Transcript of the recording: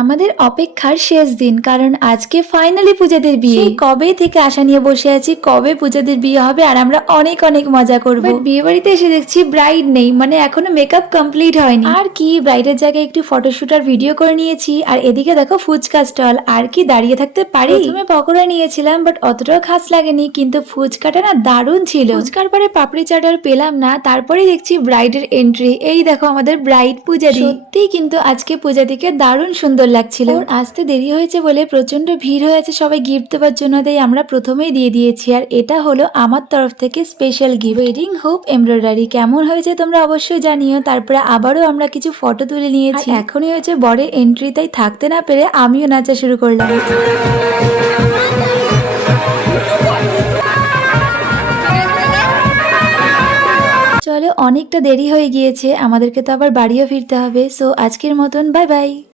আমাদের অপেক্ষার শেষ দিন, কারণ আজকে ফাইনালি পূজাদের বিয়ে। সেই কবে থেকে আশা নিয়ে বসে আছি কবে পূজাদের বিয়ে হবে আর আমরা অনেক অনেক মজা করব। বিয়ে বাড়িতে এসে দেখছি ব্রাইড নেই, মানে এখনো মেকআপ কমপ্লিট হয়নি। আর কি, ব্রাইডের জায়গায় একটু ফটোশুট আর ভিডিও করে নিয়েছি। আর এদিকে দেখো ফুচকা স্টল, আর কি দাঁড়িয়ে থাকতে পারি। প্রথমে পকোড়া নিয়েছিলাম, বাট অতটাও খাস লাগেনি, কিন্তু ফুচকাটা না দারুণ ছিল। ফুচকার পরে পাপড়ি চাট আর পেলাম না, তারপরে দেখছি ব্রাইডের এন্ট্রি। এই দেখো আমাদের ব্রাইড পূজাদি। সত্যি কিন্তু আজকে পূজাদিকে দারুণ সুন্দর লাগছিল। ওর আসতে দেরি হয়েছে বলে প্রচন্ড ভিড় হয়ে আছে সবাই গিফট দেওয়ার জন্য, তাই আমরা প্রথমেই দিয়ে দিয়েছি। আর এটা হলো আমার তরফ থেকে special gift, wedding hope embroidery. কেমন হয়েছে তোমরা অবশ্যই জানিও। তারপরে আবারও আমরা কিছু ফটো তুলে নিয়েছি। এখনই হয়েছে বরের এন্ট্রি, তাই থাকতে না পেরে আমিও নাচা শুরু করলাম। চলো, অনেকটা দেরি হয়ে গিয়েছে, আমাদেরকে তো আবার বাড়িও ফিরতে হবে। সো আজকের মতন বাই বাই।